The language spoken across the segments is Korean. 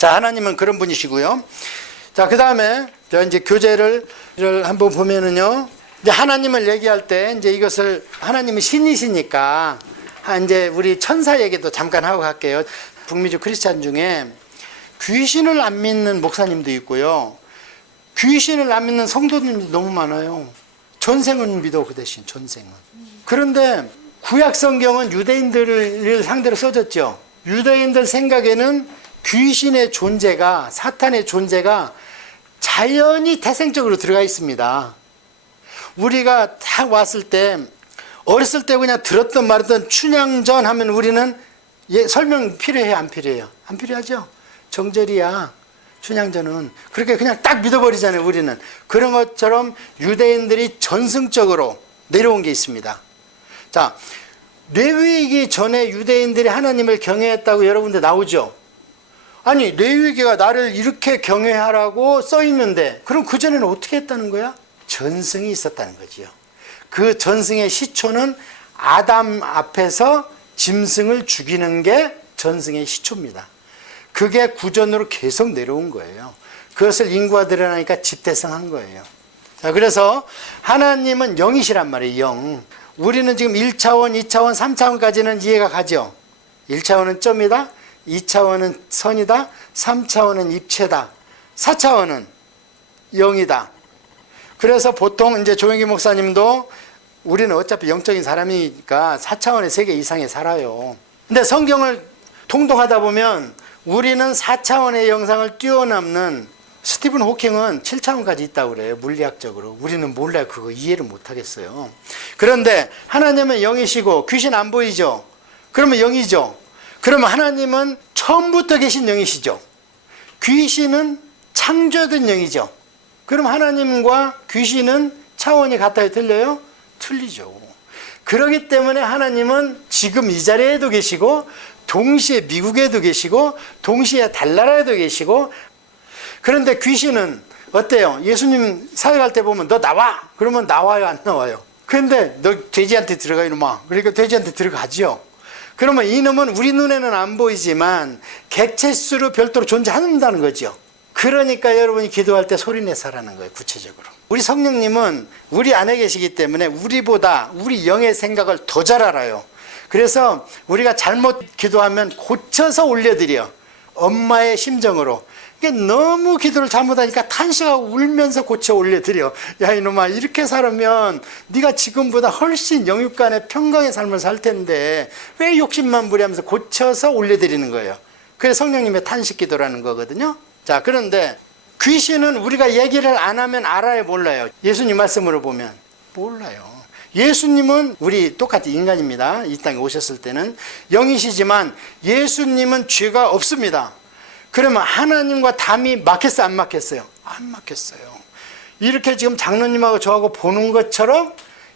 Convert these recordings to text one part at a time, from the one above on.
자, 하나님은 그런 분이시고요. 자, 그 다음에 이제 교재를 한번 보면은요. 이제 하나님을 얘기할 때 이제 이것을 하나님이 신이시니까 이제 우리 천사 얘기도 잠깐 하고 갈게요. 북미주 크리스찬 중에 귀신을 안 믿는 목사님도 있고요. 귀신을 안 믿는 성도님도 너무 많아요. 전생은 믿어, 그 대신 전생은. 그런데 구약 성경은 유대인들을 상대로 써졌죠. 유대인들 생각에는 귀신의 존재가, 사탄의 존재가 자연히 태생적으로 들어가 있습니다. 우리가 딱 왔을 때, 어렸을 때 그냥 들었던 말했던 춘향전 하면 우리는 설명 필요해요, 안 필요해요? 안 필요하죠? 정절이야, 춘향전은. 그렇게 그냥 딱 믿어버리잖아요, 우리는. 그런 것처럼 유대인들이 전승적으로 내려온 게 있습니다. 자, 레위기 전에 유대인들이 하나님을 경외했다고 여러분들 나오죠? 아니, 레위기가 나를 이렇게 경외하라고 써 있는데, 그럼 그전에는 어떻게 했다는 거야? 전승이 있었다는 거지요. 그 전승의 시초는 아담 앞에서 짐승을 죽이는 게 전승의 시초입니다. 그게 구전으로 계속 내려온 거예요. 그것을 인구가 드러나니까 집대성한 거예요. 자, 그래서 하나님은 영이시란 말이에요. 영. 우리는 지금 1차원, 2차원, 3차원까지는 이해가 가죠. 1차원은 점이다, 2차원은 선이다, 3차원은 입체다, 4차원은 영이다. 그래서 보통 이제 조영기 목사님도 우리는 어차피 영적인 사람이니까 4차원의 세계 이상에 살아요. 근데 성경을 통독하다 보면 우리는 4차원의 영상을 뛰어넘는, 스티븐 호킹은 7차원까지 있다고 그래요, 물리학적으로. 우리는 몰라요. 그거 이해를 못 하겠어요. 그런데 하나님은 영이시고 귀신 안 보이죠? 그러면 영이죠. 그러면 하나님은 처음부터 계신 영이시죠. 귀신은 창조된 영이죠. 그럼 하나님과 귀신은 차원이 같아요, 틀려요? 틀리죠. 그렇기 때문에 하나님은 지금 이 자리에도 계시고, 동시에 미국에도 계시고, 동시에 달나라에도 계시고. 그런데 귀신은 어때요? 예수님 사역할 때 보면 너 나와! 그러면 나와요, 안 나와요? 그런데 너 돼지한테 들어가, 이놈아. 그러니까 돼지한테 들어가죠. 그러면 이놈은 우리 눈에는 안 보이지만 객체수로 별도로 존재한다는 거죠. 그러니까 여러분이 기도할 때 소리내서 하라는 거예요, 구체적으로. 우리 성령님은 우리 안에 계시기 때문에 우리보다 우리 영의 생각을 더 잘 알아요. 그래서 우리가 잘못 기도하면 고쳐서 올려드려. 엄마의 심정으로. 이게 너무 기도를 잘못하니까 탄식하고 울면서 고쳐 올려드려. 야, 이놈아, 이렇게 살면 네가 지금보다 훨씬 영육간의 평강의 삶을 살 텐데 왜 욕심만 부리면서 고쳐서 올려드리는 거예요. 그게 성령님의 탄식 기도라는 거거든요. 자, 그런데 귀신은 우리가 얘기를 안 하면 알아요, 몰라요? 예수님 말씀으로 보면 몰라요. 예수님은 우리 똑같이 인간입니다. 이 땅에 오셨을 때는 영이시지만 예수님은 죄가 없습니다. 그러면 하나님과 담이 막혔어요, 안 막혔어요? 안 막혔어요. 이렇게 지금 장로님하고 저하고 보는 것처럼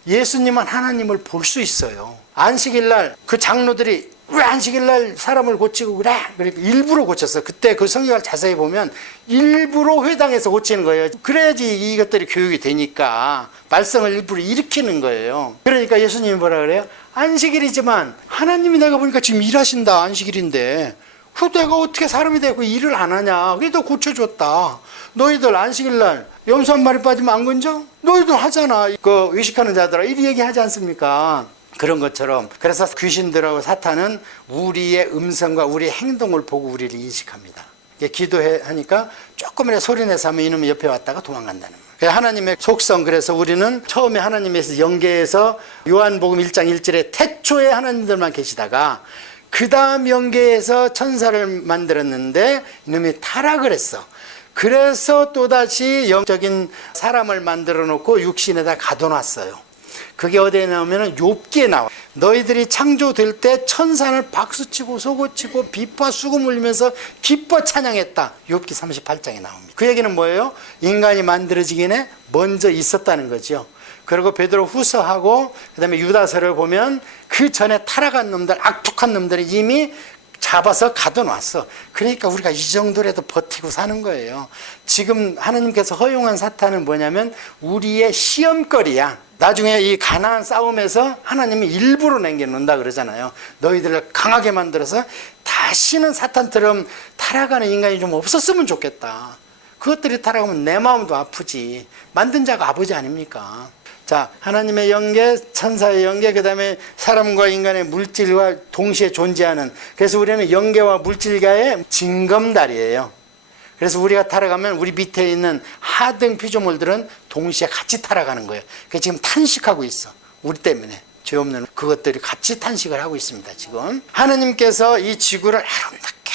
예수님은 하나님을 볼 수 있어요. 안식일날 그 장로들이 왜 안식일날 사람을 고치고 그래? 그러니까 일부러 고쳤어. 그때 그 성경을 자세히 보면 일부러 회당에서 고치는 거예요. 그래야지 이것들이 교육이 되니까 말썽을 일부러 일으키는 거예요. 그러니까 예수님이 뭐라 그래요? 안식일이지만 하나님이 내가 보니까 지금 일하신다, 안식일인데 그 내가 어떻게 사람이 되고 일을 안 하냐? 그래도 고쳐줬다. 너희들 안식일날 염소 한 마리 빠지면 안 건져? 너희들 하잖아. 그 의식하는 자들아 이리 얘기하지 않습니까? 그런 것처럼. 그래서 귀신들하고 사탄은 우리의 음성과 우리의 행동을 보고 우리를 인식합니다. 기도하니까 조금이라도 소리내서 하면 이놈이 옆에 왔다가 도망간다는 거예요. 하나님의 속성. 그래서 우리는 처음에 하나님에서 영계에서 요한복음 1장 1절에 태초에 하나님들만 계시다가 그 다음 영계에서 천사를 만들었는데 이놈이 타락을 했어. 그래서 또다시 영적인 사람을 만들어 놓고 육신에다 가둬놨어요. 그게 어디에 나오면 욥기에 나와. 너희들이 창조될 때 천사를 박수치고 소고치고 비파 수금 울리면서 기뻐 찬양했다. 욥기 38장에 나옵니다. 그 얘기는 뭐예요? 인간이 만들어지기 전에 먼저 있었다는 거죠. 그리고 베드로 후서하고 그 다음에 유다서를 보면 그 전에 타락한 놈들, 악독한 놈들이 이미 잡아서 가둬놨어. 그러니까 우리가 이 정도라도 버티고 사는 거예요. 지금 하나님께서 허용한 사탄은 뭐냐면 우리의 시험거리야. 나중에 이 가나안 싸움에서 하나님이 일부러 남겨놓는다 그러잖아요. 너희들을 강하게 만들어서 다시는 사탄처럼 타락하는 인간이 좀 없었으면 좋겠다. 그것들이 타락하면 내 마음도 아프지. 만든 자가 아버지 아닙니까? 자, 하나님의 영계, 천사의 영계, 그 다음에 사람과 인간의 물질과 동시에 존재하는, 그래서 우리는 영계와 물질과의 징검다리예요. 그래서 우리가 타락하면 우리 밑에 있는 하등 피조물들은 동시에 같이 타락하는 거예요. 그래서 지금 탄식하고 있어. 우리 때문에. 죄 없는 그것들이 같이 탄식을 하고 있습니다. 지금 하나님께서 이 지구를 아름답게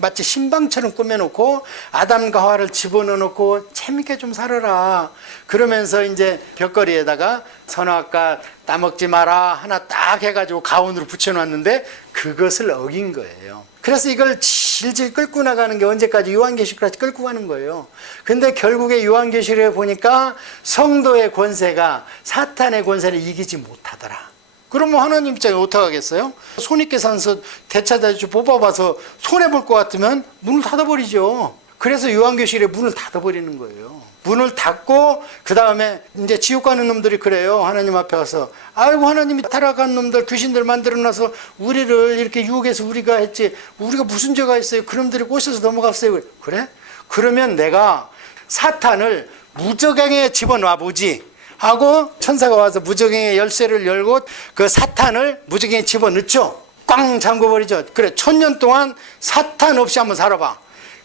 마치 신방처럼 꾸며놓고 아담과 하와를 집어넣어놓고 재밌게 좀 살아라. 그러면서 이제 벽걸이에다가 선악과 따먹지 마라 하나 딱 해가지고 가운으로 붙여놨는데 그것을 어긴 거예요. 그래서 이걸 질질 끌고 나가는 게 언제까지? 요한계시록까지 끌고 가는 거예요. 근데 결국에 요한계시록에 보니까 성도의 권세가 사탄의 권세를 이기지 못하더라. 그러면 하나님 입장에 어떡하겠어요? 손익계산서 대차대주 뽑아봐서 손해볼 것 같으면 문을 닫아버리죠. 그래서 요한계시록에 문을 닫아버리는 거예요. 문을 닫고 그 다음에 이제 지옥 가는 놈들이 그래요. 하나님 앞에 와서 아이고 하나님이 타락한 놈들 귀신들 만들어놔서 우리를 이렇게 유혹해서 우리가 했지 우리가 무슨 죄가 있어요? 그놈들이 꼬셔서 넘어갔어요. 그래? 그러면 내가 사탄을 무저갱에 집어넣어 보지 하고 천사가 와서 무저갱의 열쇠를 열고 그 사탄을 무저갱에 집어넣죠. 꽝 잠궈버리죠. 그래 1000년 동안 사탄 없이 한번 살아봐.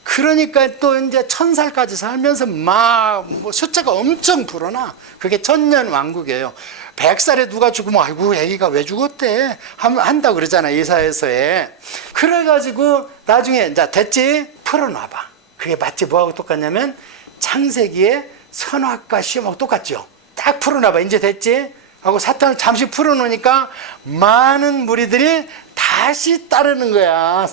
그러니까 또 이제 1000살까지 살면서 막 뭐 숫자가 엄청 불어나. 그게 1000년 왕국이에요. 100살에 누가 죽으면 아이고 애기가 왜 죽었대 한다 그러잖아 예사에서에. 그래가지고 나중에 이제 됐지 풀어놔봐. 그게 마치 뭐하고 똑같냐면 창세기의 선악과 시험하고 똑같죠. 딱 풀어놔봐. 이제 됐지 하고 사탄을 잠시 풀어놓으니까 많은 무리들이 다시 따르는 거야.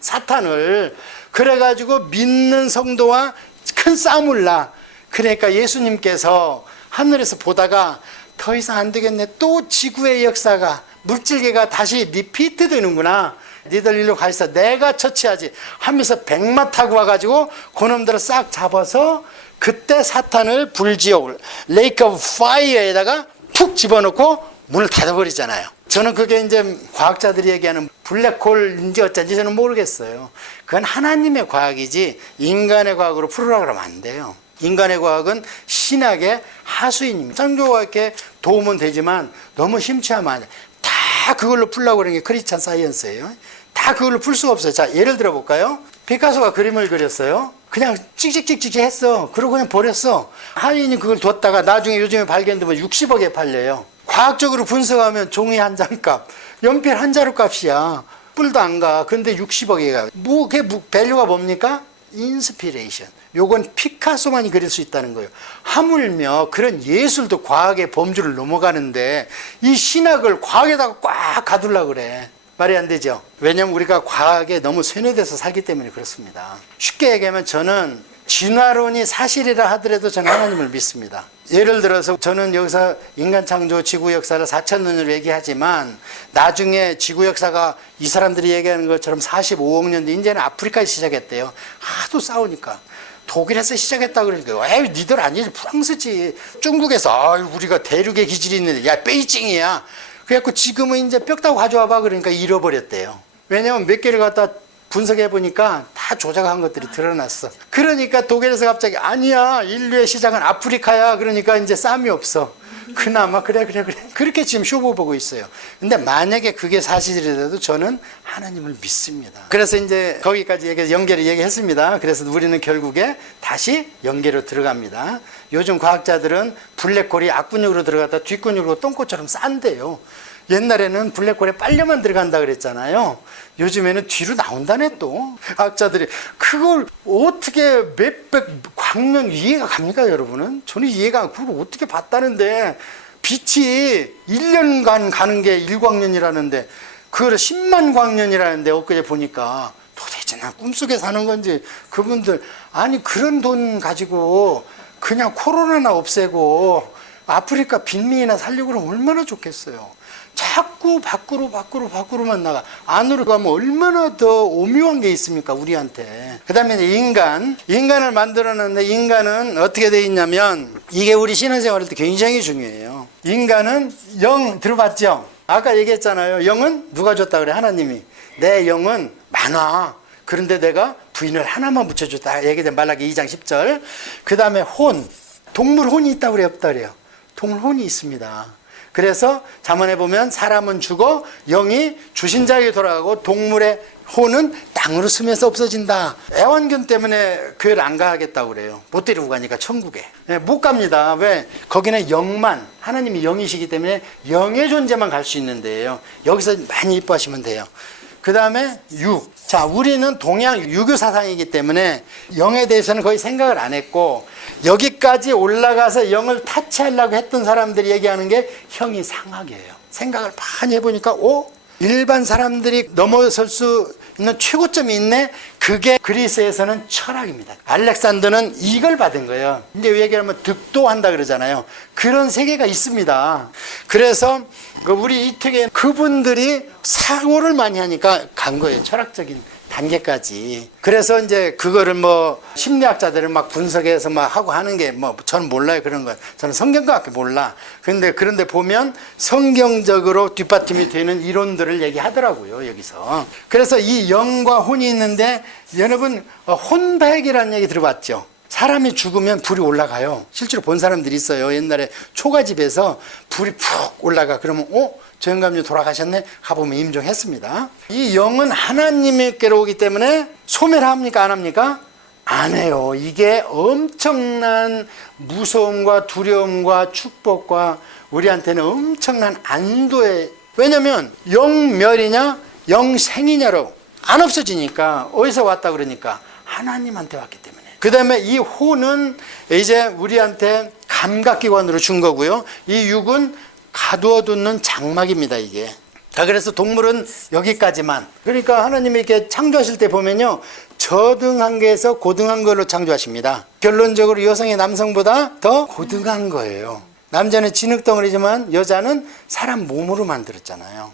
사탄을. 그래가지고 믿는 성도와 큰 싸움을 나. 그러니까 예수님께서 하늘에서 보다가 더 이상 안 되겠네. 또 지구의 역사가 물질계가 다시 리피트 되는구나. 니들 일로 가 있어. 내가 처치하지 하면서 백마 타고 와가지고 그놈들을 싹 잡아서 그때 사탄을 불지옥을 레이크 오브 파이어에다가 푹 집어넣고 문을 닫아버리잖아요. 저는 그게 이제 과학자들이 얘기하는 블랙홀인지 어쩐지 저는 모르겠어요. 그건 하나님의 과학이지 인간의 과학으로 풀으라고 그러면 안 돼요. 인간의 과학은 신학의 하수인입니다. 창조과학에 도움은 되지만 너무 심취하면 안 돼. 다 그걸로 풀려고 그러는 게 크리스찬 사이언스예요. 다 그걸로 풀 수가 없어요. 자, 예를 들어 볼까요? 피카소가 그림을 그렸어요. 그냥 찍찍찍찍 했어. 그러고 그냥 버렸어. 하인이 그걸 뒀다가 나중에 요즘에 발견되면 60억에 팔려요. 과학적으로 분석하면 종이 한 장 값, 연필 한 자루 값이야. 뿔도 안 가. 근데 60억에 가. 그게 밸류가 뭡니까? 인스피레이션. 요건 피카소만이 그릴 수 있다는 거예요. 하물며 그런 예술도 과학의 범주를 넘어가는데 이 신학을 과학에다가 꽉 가두려고 그래. 말이 안 되죠. 왜냐하면 우리가 과학에 너무 쇠뇌돼서 살기 때문에 그렇습니다. 쉽게 얘기하면 저는 진화론이 사실이라 하더라도 저는 하나님을 믿습니다. 예를 들어서 저는 여기서 인간 창조 지구 역사를 4000년으로 얘기하지만 나중에 지구 역사가 이 사람들이 얘기하는 것처럼 45억 년 뒤 이제는 아프리카에 시작했대요. 하도 싸우니까. 독일에서 시작했다 그러니까 에이 니들 아니지 프랑스지. 중국에서 우리가 대륙에 기질이 있는데 야 베이징이야. 그래갖고 지금은 이제 뼈다고 가져와봐 그러니까 잃어버렸대요. 왜냐면 몇 개를 갖다 분석해 보니까 다 조작한 것들이 드러났어. 그러니까 독일에서 갑자기 아니야 인류의 시작은 아프리카야. 그러니까 이제 쌈이 없어. 그나마 그래 그렇게 지금 쇼부 보고 있어요. 근데 만약에 그게 사실이라도 저는 하나님을 믿습니다. 그래서 이제 거기까지 연계를 얘기했습니다. 그래서 우리는 결국에 다시 연계로 들어갑니다. 요즘 과학자들은 블랙홀이 앞근육으로 들어갔다 뒷근육으로 똥꼬처럼 싼대요. 옛날에는 블랙홀에 빨려만 들어간다 그랬잖아요. 요즘에는 뒤로 나온다네 또. 과학자들이 그걸 어떻게 몇백 광년 이해가 갑니까 여러분은? 저는 이해가 안 그걸 어떻게 봤다는데 빛이 1년간 가는 게 1광년이라는데 그걸 10만 광년이라는데 엊그제 보니까 도대체 나 꿈속에 사는 건지 그분들 아니 그런 돈 가지고 그냥 코로나나 없애고 아프리카 빈민이나 살려고 그러면 얼마나 좋겠어요. 자꾸 밖으로만 나가. 안으로 가면 얼마나 더 오묘한 게 있습니까, 우리한테. 그 다음에 인간을 만들어놨는데, 인간은 어떻게 돼 있냐면, 이게 우리 신앙생활 할 때 굉장히 중요해요. 인간은 영 들어봤죠? 아까 얘기했잖아요. 영은 누가 줬다 그래? 하나님이. 내 영은 많아. 그런데 내가 부인을 하나만 붙여줬다. 얘기된 말라기 2장 10절. 그 다음에 혼. 동물 혼이 있다고 그래요? 없다 그래요? 동물 혼이 있습니다. 그래서 잠언에 보면 사람은 죽어 영이 주신 자에게 돌아가고 동물의 혼은 땅으로 스며서 없어진다. 애완견 때문에 교회를 안 가겠다고 그래요. 못 데리고 가니까 천국에. 못 갑니다. 왜? 거기는 영만, 하나님이 영이시기 때문에 영의 존재만 갈 수 있는데요. 여기서 많이 이뻐하시면 돼요. 그 다음에 육. 자, 우리는 동양 유교 사상이기 때문에 영에 대해서는 거의 생각을 안 했고, 여기까지 올라가서 영을 타치하려고 했던 사람들이 얘기하는 게 형이 상학이에요. 생각을 많이 해보니까 일반 사람들이 넘어설 수 있는 최고점이 있네. 그게 그리스에서는 철학입니다. 알렉산더는 이걸 받은 거예요. 이제 얘기하면 득도한다 그러잖아요. 그런 세계가 있습니다. 그래서 우리 이택에 그분들이 사고를 많이 하니까 간 거예요. 철학적인 단계까지. 그래서 이제 그거를 뭐 심리학자들은 막 분석해서 막 하고 하는 게 뭐 저는 몰라요. 그런 건. 저는 성경과밖에 몰라. 그런데 보면 성경적으로 뒷받침이 되는 이론들을 얘기하더라고요. 여기서. 그래서 이 영과 혼이 있는데, 여러분 혼백이라는 얘기 들어봤죠? 사람이 죽으면 불이 올라가요. 실제로 본 사람들이 있어요. 옛날에 초가집에서 불이 푹 올라가. 그러면 저 영감님 돌아가셨네? 가보면 임종했습니다. 이 영은 하나님께로 오기 때문에 소멸합니까? 안 합니까? 안 해요. 이게 엄청난 무서움과 두려움과 축복과 우리한테는 엄청난 안도의, 왜냐면 영멸이냐 영생이냐로 안 없어지니까. 어디서 왔다 그러니까 하나님한테 왔기 때문에. 그 다음에 이 혼은 이제 우리한테 감각기관으로 준 거고요. 이 육은 가두어두는 장막입니다, 이게. 자, 그래서 동물은 여기까지만. 그러니까 하나님이 이렇게 창조하실 때 보면요, 저등한 게에서 고등한 걸로 창조하십니다. 결론적으로 여성이 남성보다 더 고등한 거예요. 남자는 진흙덩어리지만 여자는 사람 몸으로 만들었잖아요.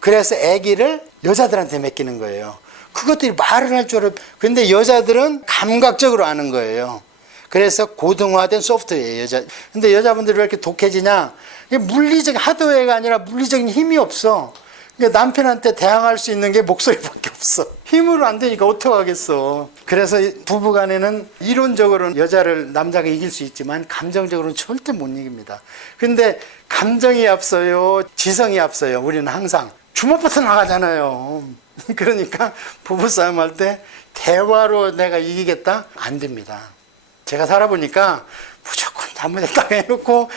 그래서 아기를 여자들한테 맡기는 거예요. 그것들이 말을 할 줄 알아요. 근데 여자들은 감각적으로 아는 거예요. 그래서 고등화된 소프트웨어예요, 여자. 근데 여자분들이 왜 이렇게 독해지냐? 이게 물리적인 하드웨어가 아니라 물리적인 힘이 없어. 그러니까 남편한테 대항할 수 있는 게 목소리밖에 없어. 힘으로 안 되니까 어떡하겠어. 그래서 부부 간에는 이론적으로는 여자를 남자가 이길 수 있지만 감정적으로는 절대 못 이깁니다. 근데 감정이 앞서요, 지성이 앞서요. 우리는 항상 주먹부터 나가잖아요. 그러니까 부부싸움 할 때 대화로 내가 이기겠다? 안 됩니다. 제가 살아보니까 무조건 잘못했다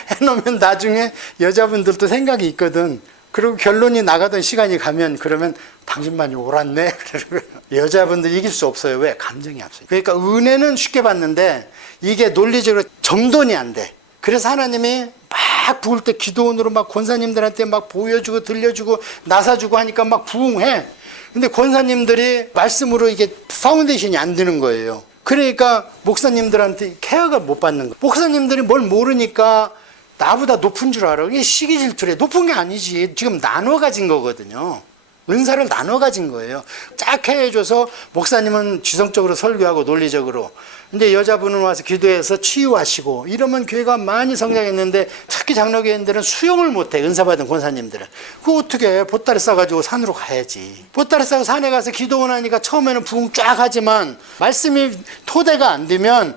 해놓으면 나중에 여자분들도 생각이 있거든. 그리고 결론이 나가던 시간이 가면 그러면 당신만이 옳았네. 그러고요. 여자분들 이길 수 없어요. 왜? 감정이 앞서요. 그러니까 은혜는 쉽게 받는데 이게 논리적으로 정돈이 안 돼. 그래서 하나님이 막 부을 때 기도원으로 막 권사님들한테 막 보여주고 들려주고 나사주고 하니까 막 부흥해. 근데 권사님들이 말씀으로 이게 파운데이션이 안 되는 거예요. 그러니까 목사님들한테 케어가 못 받는 거예요. 목사님들이 뭘 모르니까 나보다 높은 줄 알아. 이게 시기 질투래. 높은 게 아니지. 지금 나눠 가진 거거든요. 은사를 나눠 가진 거예요. 쫙 해줘서 목사님은 지성적으로 설교하고 논리적으로. 근데 여자분은 와서 기도해서 치유하시고 이러면 교회가 많이 성장했는데 특히 장로교인들은 수용을 못해. 은사받은 권사님들은. 그거 어떻게 해? 보따리 싸가지고 산으로 가야지. 보따리 싸고 산에 가서 기도원 하니까 처음에는 부흥 쫙 하지만 말씀이 토대가 안 되면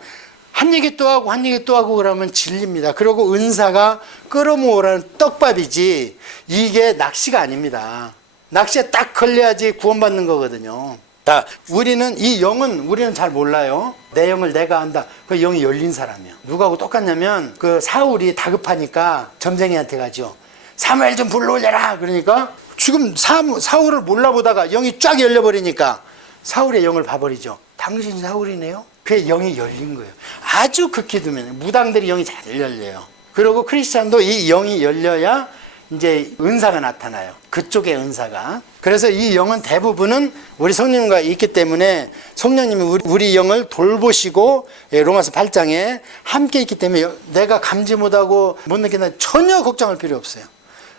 한 얘기 또 하고 한 얘기 또 하고 그러면 질립니다. 그리고 은사가 끌어모으라는 떡밥이지 이게 낚시가 아닙니다. 낚시에 딱 걸려야지 구원받는 거거든요. 자, 우리는 이 영은 우리는 잘 몰라요. 내 영을 내가 안다. 그 영이 열린 사람이야. 누구하고 똑같냐면 그 사울이 다급하니까 점쟁이한테 가죠. 사무엘 좀 불러올려라. 그러니까 지금 사울을 몰라보다가 영이 쫙 열려버리니까 사울의 영을 봐버리죠. 당신 사울이네요. 그게 영이 열린 거예요. 아주 극히 두면 무당들이 영이 잘 열려요. 그리고 크리스찬도 이 영이 열려야 이제 은사가 나타나요. 그쪽의 은사가. 그래서 이 영은 대부분은 우리 성령님과 있기 때문에 성령님이 우리 영을 돌보시고 로마서 8장에 함께 있기 때문에 내가 감지 못하고 못 느낀다 전혀 걱정할 필요 없어요.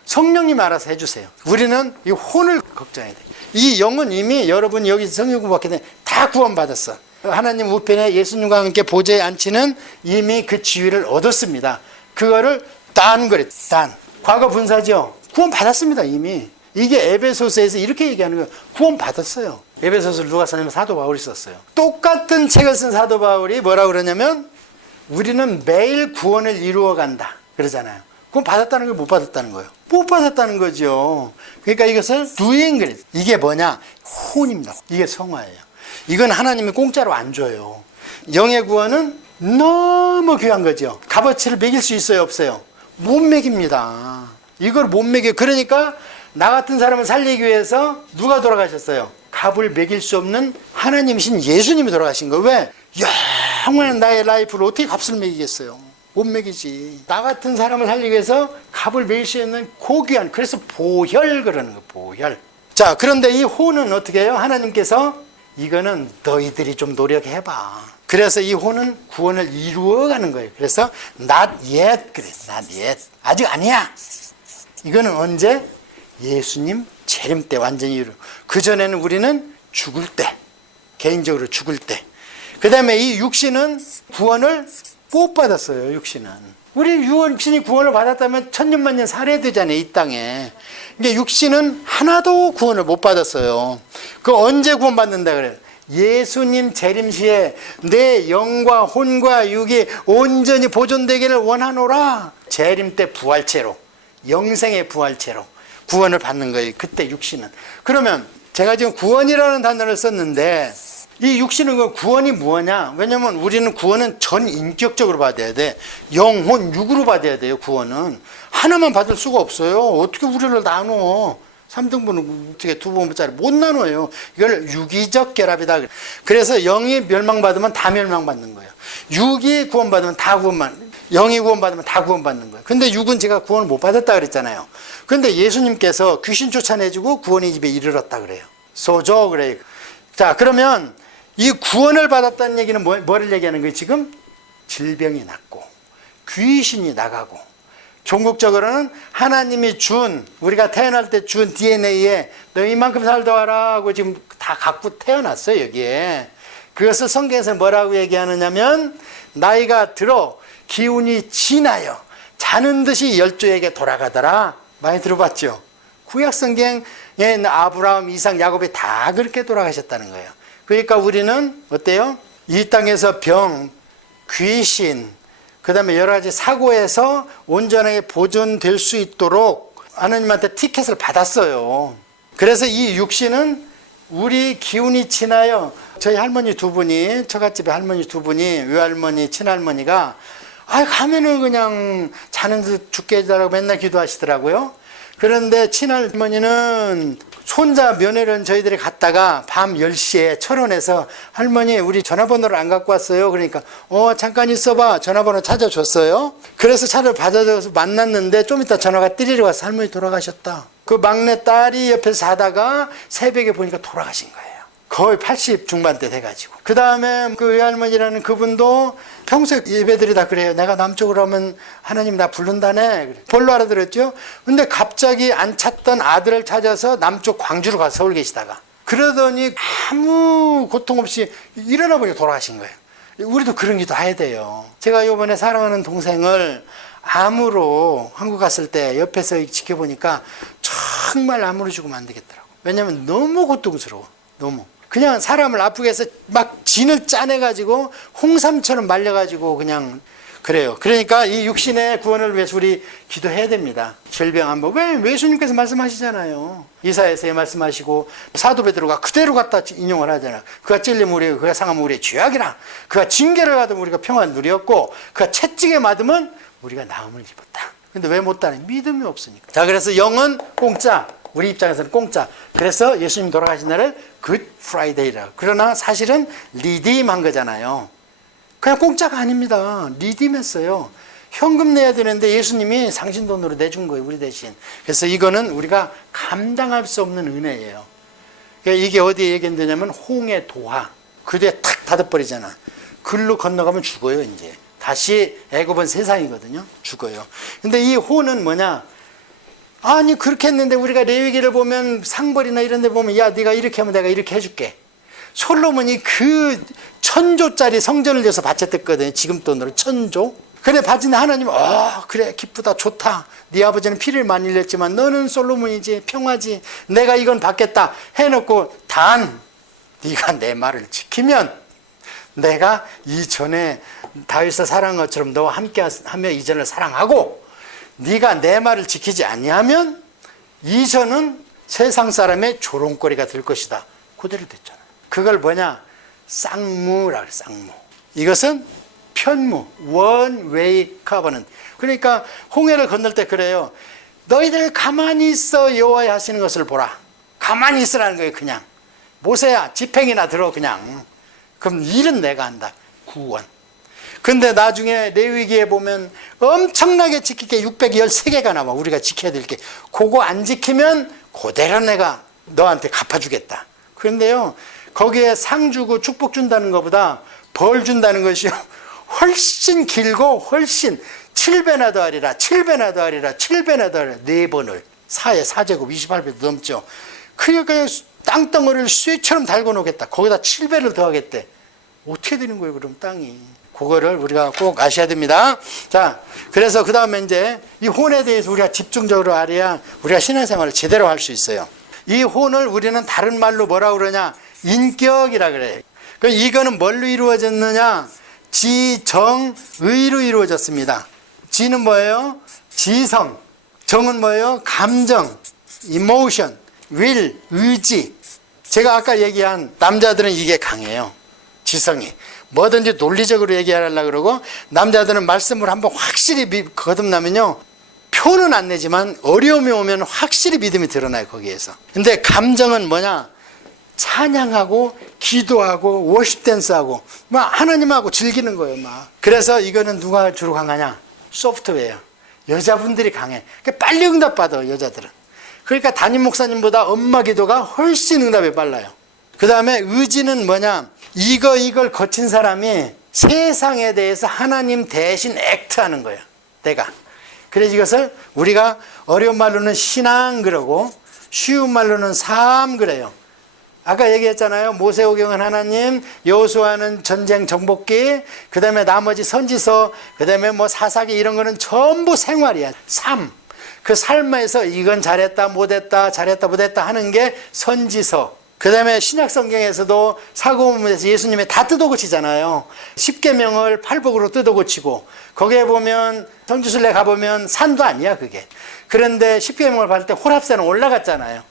성령님 알아서 해주세요. 우리는 이 혼을 걱정해야 돼요. 이 영은 이미 여러분 여기 성경 공부하게 되면 다 구원받았어. 하나님 우편에 예수님과 함께 보좌에 앉히는 이미 그 지위를 얻었습니다. 그거를 딴 그래. 딴. 과거 분사죠. 구원받았습니다 이미. 이게 에베소서에서 이렇게 얘기하는 거예요. 구원받았어요. 에베소서를 누가 썼냐면 사도 바울이 썼어요. 똑같은 책을 쓴 사도 바울이 뭐라고 그러냐면 우리는 매일 구원을 이루어 간다 그러잖아요. 구원 받았다는 걸 못 받았다는 거예요. 못 받았다는 거죠. 그러니까 이것을 doing 그래. 이게 뭐냐? 혼입니다. 이게 성화예요. 이건 하나님이 공짜로 안 줘요. 영의 구원은 너무 귀한 거죠. 값어치를 매길 수 있어요 없어요? 못 매깁니다. 이걸 못 매겨. 그러니까 나 같은 사람을 살리기 위해서 누가 돌아가셨어요? 값을 매길 수 없는 하나님이신 예수님이 돌아가신 거예요. 왜? 영원한 나의 라이프를 어떻게 값을 매기겠어요? 못 매기지. 나 같은 사람을 살리기 위해서 값을 매길 수 있는 고귀한, 그래서 보혈 그러는 거예요. 보혈. 자, 그런데 이 혼은 어떻게 해요? 하나님께서 이거는 너희들이 좀 노력해봐. 그래서 이 혼은 구원을 이루어가는 거예요. 그래서 not yet 그래. not yet. 아직 아니야. 이거는 언제? 예수님 재림 때 완전히 이루. 그전에는 우리는 죽을 때, 개인적으로 죽을 때. 그 다음에 이 육신은 구원을 못 받았어요. 육신은. 우리 육신이 구원을 받았다면 천년만년 살아야 되잖아요 이 땅에. 근데 육신은 하나도 구원을 못 받았어요. 그 언제 구원받는다 그래요? 예수님 재림 시에 내 영과 혼과 육이 온전히 보존되기를 원하노라. 재림 때 부활체로, 영생의 부활체로 구원을 받는 거예요. 그때 육신은. 그러면 제가 지금 구원이라는 단어를 썼는데 이 육신은 그 구원이 뭐냐? 왜냐면 우리는 구원은 전 인격적으로 받아야 돼. 영혼, 육으로 받아야 돼요. 구원은 하나만 받을 수가 없어요. 어떻게 우리를 나눠? 3등분은 어떻게 2분짜리 못 나눠요. 이걸 유기적 결합이다. 그래서 영이 멸망받으면 다 멸망받는 거예요. 육이 구원받으면 다 영이 구원받으면 다 구원받는 거예요. 근데 육은 제가 구원을 못 받았다 그랬잖아요. 근데 예수님께서 귀신 쫓아내주고 구원의 집에 이르렀다 그래요. 소조 그래요. 자, 그러면 이 구원을 받았다는 얘기는 뭐를 얘기하는 거예요? 지금 질병이 낫고 귀신이 나가고 종국적으로는 하나님이 준, 우리가 태어날 때 준 DNA에 너 이만큼 살더라 하고 지금 다 갖고 태어났어요 여기에. 그것을 성경에서 뭐라고 얘기하느냐면 나이가 들어 기운이 지나여 자는 듯이 열조에게 돌아가더라. 많이 들어봤죠? 구약 성경에 아브라함, 이삭, 야곱이 다 그렇게 돌아가셨다는 거예요. 그러니까 우리는 어때요? 이 땅에서 병, 귀신, 그 다음에 여러 가지 사고에서 온전하게 보존될 수 있도록 하나님한테 티켓을 받았어요. 그래서 이 육신은 우리 기운이 지나요. 저희 할머니 두 분이, 처갓집에 할머니 두 분이, 외할머니, 친할머니가 가면은 그냥 자는 듯 죽게 해달라고 맨날 기도하시더라고요. 그런데 친할머니는 손자 면회를 저희들이 갔다가 밤 10시에 철원에서 할머니 우리 전화번호를 안 갖고 왔어요. 그러니까 잠깐 있어봐. 전화번호 찾아줬어요. 그래서 차를 받아줘서 만났는데 좀 이따 전화가 띠리리 와서 할머니 돌아가셨다. 그 막내 딸이 옆에서 자다가 새벽에 보니까 돌아가신 거예요. 거의 80 중반대 돼가지고. 그 다음에 그 외할머니라는 그분도 평소에 예배들이 다 그래요. 내가 남쪽으로 하면 하나님 나 부른다네. 뭘로 알아들었죠? 근데 갑자기 안 찾던 아들을 찾아서 남쪽 광주로 가서 서울 계시다가 그러더니 아무 고통 없이 일어나 보니까 돌아가신 거예요. 우리도 그런 기도 해야 돼요. 제가 이번에 사랑하는 동생을 암으로 한국 갔을 때 옆에서 지켜보니까 정말 암으로 죽으면 안 되겠더라고. 왜냐면 너무 고통스러워. 너무. 그냥 사람을 아프게 해서 막 진을 짜내가지고 홍삼처럼 말려가지고 그냥 그래요. 그러니까 이 육신의 구원을 위해서 우리 기도해야 됩니다. 질병 한번. 왜 예수님께서 말씀하시잖아요. 이사야서에 말씀하시고 사도 베드로가 그대로 갖다 인용을 하잖아요. 그가 찔리면 우리, 그가 상하면 우리의 죄악이라. 그가 징계를 받으면 우리가 평안을 누렸고 그가 채찍에 맞으면 우리가 나음을 입었다. 근데 왜 못하냐? 믿음이 없으니까. 자, 그래서 영은 공짜. 우리 입장에서는 공짜. 그래서 예수님 돌아가신 날을 굿 프라이데이라고. 그러나 사실은 리딤한 거잖아요. 그냥 공짜가 아닙니다. 리딤했어요. 현금 내야 되는데 예수님이 상신 돈으로 내준 거예요. 우리 대신. 그래서 이거는 우리가 감당할 수 없는 은혜예요. 그러니까 이게 어디에 얘기되냐면 홍해 도하. 그 뒤에 탁 닫아버리잖아. 글로 건너가면 죽어요. 이제 다시 애굽은 세상이거든요. 죽어요. 근데 이 호는 뭐냐? 아니 그렇게 했는데 우리가 레위기를 보면 상벌이나 이런 데 보면 야 네가 이렇게 하면 내가 이렇게 해줄게. 솔로몬이 그 1000조짜리 성전을 지어서 바쳤댔거든요. 지금 돈으로 1000조. 그래 바친데 하나님 그래 기쁘다 좋다. 네 아버지는 피를 많이 흘렸지만 너는 솔로몬이지 평화지. 내가 이건 받겠다 해놓고 단 네가 내 말을 지키면 내가 이전에 다윗을 사랑한 것처럼 너와 함께하며 이전을 사랑하고 네가 내 말을 지키지 아니하면 이전은 세상 사람의 조롱거리가 될 것이다. 그대로 됐잖아요. 그걸 뭐냐? 쌍무라 그래. 쌍무. 이것은 편무, one way covenant. 그러니까 홍해를 건널 때 그래요. 너희들 가만히 있어 여호와의 하시는 것을 보라. 가만히 있으라는 거예요. 그냥 모세야 집행이나 들어 그냥. 그럼 일은 내가 한다. 구원. 근데 나중에 레위기에 보면 엄청나게 지킬 게 613개가 나와. 우리가 지켜야 될 게. 그거 안 지키면 그대로 내가 너한테 갚아주겠다. 그런데요 거기에 상 주고 축복 준다는 것보다 벌 준다는 것이 훨씬 길고 훨씬 7배나 더하리라 7배나 더하리라 7배나 더하리라 4번을 4에 4제곱 28배도 넘죠. 그러니까 땅덩어리를 쇠처럼 달고 놓겠다. 거기다 7배를 더하겠대. 어떻게 되는 거예요 그럼 땅이. 그거를 우리가 꼭 아셔야 됩니다. 자, 그래서 그 다음에 이제 이 혼에 대해서 우리가 집중적으로 알아야 우리가 신앙생활을 제대로 할 수 있어요. 이 혼을 우리는 다른 말로 뭐라고 그러냐? 인격이라 그래요. 그럼 이거는 뭘로 이루어졌느냐? 지정의로 이루어졌습니다. 지는 뭐예요? 지성. 정은 뭐예요? 감정, emotion, will, 의지. 제가 아까 얘기한 남자들은 이게 강해요. 지성이. 뭐든지 논리적으로 얘기하려고 그러고 남자들은 말씀을 한번 확실히 거듭나면요. 표는 안 내지만 어려움이 오면 확실히 믿음이 드러나요. 거기에서. 근데 감정은 뭐냐? 찬양하고 기도하고 워십 댄스하고 막 하나님하고 즐기는 거예요. 막. 그래서 이거는 누가 주로 강하냐? 소프트웨어. 여자분들이 강해. 빨리 응답받아 여자들은. 그러니까 담임 목사님보다 엄마 기도가 훨씬 응답이 빨라요. 그 다음에 의지는 뭐냐? 이걸 거친 사람이 세상에 대해서 하나님 대신 액트하는 거예요. 내가. 그래서 이것을 우리가 어려운 말로는 신앙 그러고 쉬운 말로는 삶 그래요. 아까 얘기했잖아요. 모세오경은 하나님, 여호수아는 전쟁 정복기, 그 다음에 나머지 선지서, 그 다음에 뭐 사사기 이런 거는 전부 생활이야. 삶. 그 삶에서 이건 잘했다 못했다 잘했다 못했다 하는 게 선지서. 그 다음에 신약 성경에서도 사고문에서 예수님이 다 뜯어고치잖아요. 십계명을 팔복으로 뜯어고치고 거기에 보면 성지순례 가보면 산도 아니야 그게. 그런데 십계명을 받을 때 호랍산은 올라갔잖아요.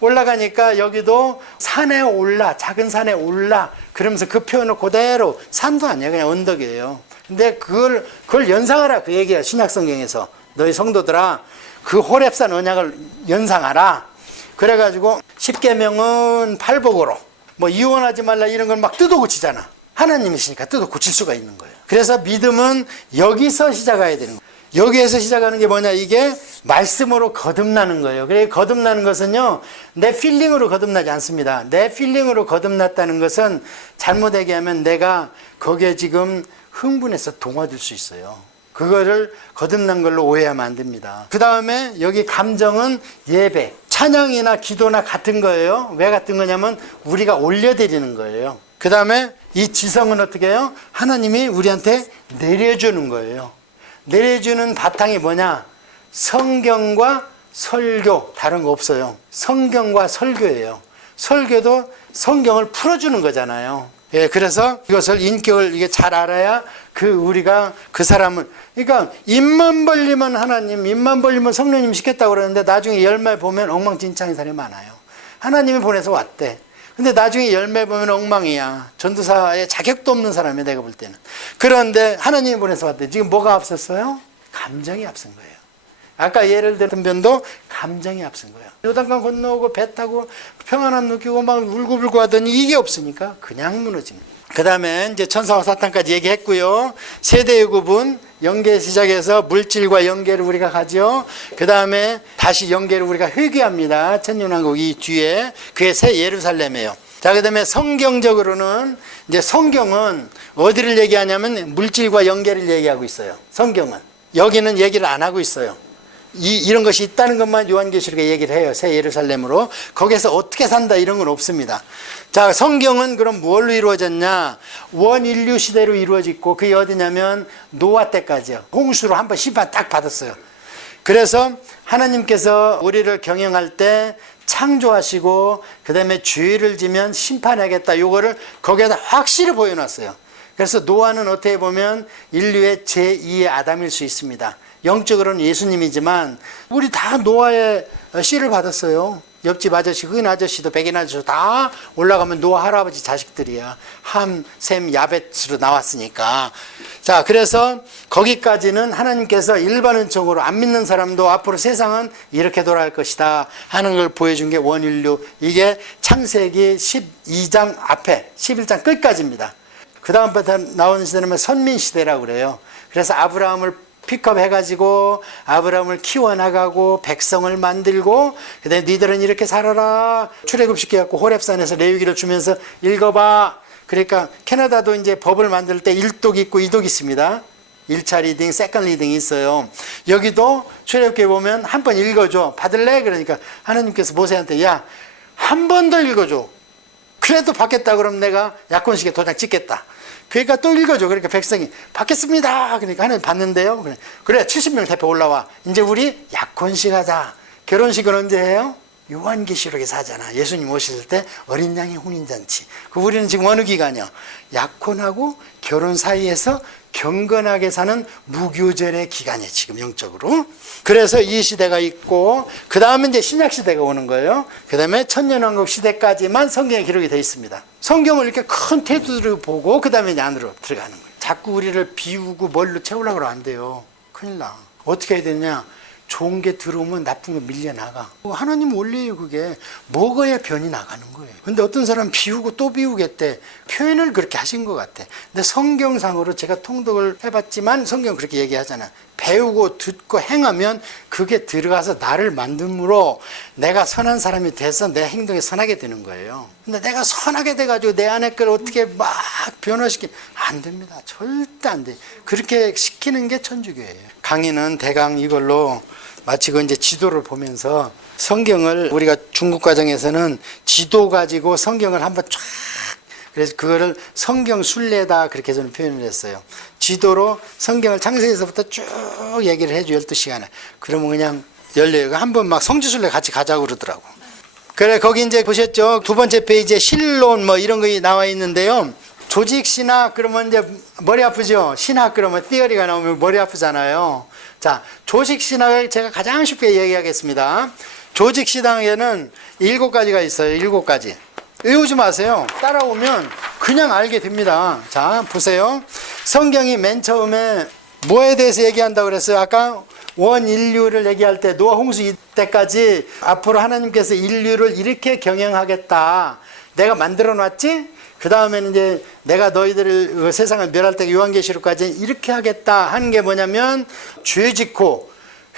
올라가니까 여기도 산에 올라 작은 산에 올라 그러면서 그 표현을 그대로 산도 아니야 그냥 언덕이에요. 근데 그걸 연상하라 그 얘기야. 신약 성경에서 너희 성도들아 그 호렙산 언약을 연상하라. 그래가지고 십계명은 팔복으로 뭐 이혼하지 말라 이런 걸 막 뜯어고치잖아. 하나님이시니까 뜯어고칠 수가 있는 거예요. 그래서 믿음은 여기서 시작해야 되는 거예요. 여기에서 시작하는 게 뭐냐? 이게 말씀으로 거듭나는 거예요. 그래 거듭나는 것은요 내 필링으로 거듭나지 않습니다. 내 필링으로 거듭났다는 것은 잘못 얘기하면 내가 거기에 지금 흥분해서 동화될 수 있어요. 그거를 거듭난 걸로 오해하면 안 됩니다. 그 다음에 여기 감정은 예배, 찬양이나 기도나 같은 거예요. 왜 같은 거냐면 우리가 올려드리는 거예요. 그 다음에 이 지성은 어떻게 해요? 하나님이 우리한테 내려주는 거예요. 내려주는 바탕이 뭐냐? 성경과 설교, 다른 거 없어요. 성경과 설교예요. 설교도 성경을 풀어주는 거잖아요. 예, 그래서 이것을 인격을 이게 잘 알아야 우리가 그 사람을, 그러니까 입만 벌리면 하나님, 입만 벌리면 성령님 시켰다고 그러는데 나중에 열매 보면 엉망진창인 사람이 많아요. 하나님이 보내서 왔대. 근데 나중에 열매 보면 엉망이야. 전도사의 자격도 없는 사람이야, 내가 볼 때는. 그런데 하나님이 보내서 왔대. 지금 뭐가 앞섰어요? 감정이 앞선 거예요. 아까 예를 들은 변도 감정이 앞선 거예요. 요단강 건너오고 배 타고 평안함 느끼고 막 울고불고 하더니 이게 없으니까 그냥 무너집니다. 그 다음에 이제 천사와 사탄까지 얘기했고요. 세대의 구분, 영계 시작해서 물질과 영계를 우리가 가죠. 그 다음에 다시 영계를 우리가 회귀합니다. 천년왕국 이 뒤에 그게 새 예루살렘이에요. 자, 그 다음에 성경적으로는 이제 성경은 어디를 얘기하냐면 물질과 영계를 얘기하고 있어요. 성경은 여기는 얘기를 안 하고 있어요. 이런 것이 있다는 것만 요한계시록에 얘기를 해요. 새 예루살렘으로. 거기서 어떻게 산다 이런 건 없습니다. 자, 성경은 그럼 뭘로 이루어졌냐? 원인류 시대로 이루어졌고, 그게 어디냐면 노아 때까지요. 홍수로 한번 심판 딱 받았어요. 그래서 하나님께서 우리를 경영할 때 창조하시고 그 다음에 죄를 지면 심판하겠다, 요거를 거기에다 확실히 보여놨어요. 그래서 노아는 어떻게 보면 인류의 제2의 아담일 수 있습니다. 영적으로는 예수님이지만 우리 다 노아의 씨를 받았어요. 옆집 아저씨, 흑인 아저씨도 백인 아저씨도 다 올라가면 노아 할아버지 자식들이야. 함, 셈, 야벳으로 나왔으니까. 자, 그래서 거기까지는 하나님께서 일반 은총으로 안 믿는 사람도 앞으로 세상은 이렇게 돌아갈 것이다 하는 걸 보여준 게 원인류. 이게 창세기 12장 앞에 11장 끝까지입니다. 그 다음부터 나오는 시대는 선민시대라고 그래요. 그래서 아브라함을 픽업해가지고 아브라함을 키워나가고 백성을 만들고, 그 다음에 니들은 이렇게 살아라 출애굽시켜갖고 호렙산에서 레위기를 주면서 읽어봐. 그러니까 캐나다도 이제 법을 만들 때 1독 있고 2독 있습니다. 1차 리딩, 세컨 리딩이 있어요. 여기도 출애굽기에 보면 한 번 읽어줘. 받을래? 그러니까 하나님께서 모세한테 야, 한 번 더 읽어줘. 그래도 받겠다 그러면 내가 약혼식에 도장 찍겠다. 그러니까 또 읽어줘. 그러니까 백성이 받겠습니다. 그러니까 하나님 받는데요. 그래 70명 대표 올라와. 이제 우리 약혼식 하자. 결혼식은 언제 해요? 요한계시록에서 하잖아. 예수님 오실 때 어린 양의 혼인잔치. 우리는 지금 어느 기간이요? 약혼하고 결혼 사이에서 경건하게 사는 무교절의 기간이에요, 지금 영적으로. 그래서 이 시대가 있고, 그 다음에 이제 신약 시대가 오는 거예요. 그 다음에 천년왕국 시대까지만 성경에 기록이 되어 있습니다. 성경을 이렇게 큰 테두리를 보고 그 다음에 안으로 들어가는 거예요. 자꾸 우리를 비우고 뭘로 채우려고 하면 안 돼요. 큰일 나. 어떻게 해야 되냐? 좋은 게 들어오면 나쁜 거 밀려나가. 하나님 원리예요. 그게 먹어야 변이 나가는 거예요. 근데 어떤 사람 비우고 또 비우겠대. 표현을 그렇게 하신 것 같아. 근데 성경상으로 제가 통독을 해봤지만 성경은 그렇게 얘기하잖아. 배우고 듣고 행하면 그게 들어가서 나를 만듦으로 내가 선한 사람이 돼서 내 행동이 선하게 되는 거예요. 근데 내가 선하게 돼가지고 내 안에 걸 어떻게 막 변화시키면 안 됩니다. 절대 안 돼. 그렇게 시키는 게 천주교예요. 강의는 대강 이걸로 마치고 이제 지도를 보면서, 성경을 우리가 중국 과정에서는 지도 가지고 성경을 한번 쫙, 그래서 그거를 성경 순례다 그렇게 저는 표현을 했어요. 지도로 성경을 창세기에서부터 쭉 얘기를 해줘. 12시간에. 그러면 그냥 열려요. 한번 막 성지순례 같이 가자고 그러더라고. 그래, 거기 이제 보셨죠? 두 번째 페이지에 신론 뭐 이런 거 나와 있는데요. 조직신학 그러면 이제 머리 아프죠? 신학 그러면 티어리가 나오면 머리 아프잖아요. 자, 조직신학을 제가 가장 쉽게 얘기하겠습니다. 조직신학에는 7가지가 있어요. 7가지. 외우지 마세요. 따라오면 그냥 알게 됩니다. 자, 보세요. 성경이 맨 처음에 뭐에 대해서 얘기한다고 그랬어요? 아까 원인류를 얘기할 때 노아 홍수 이때까지 앞으로 하나님께서 인류를 이렇게 경영하겠다. 내가 만들어 놨지? 그 다음에는 이제 내가 너희들을 세상을 멸할 때 요한계시록까지 이렇게 하겠다 하는 게 뭐냐면, 죄 짓고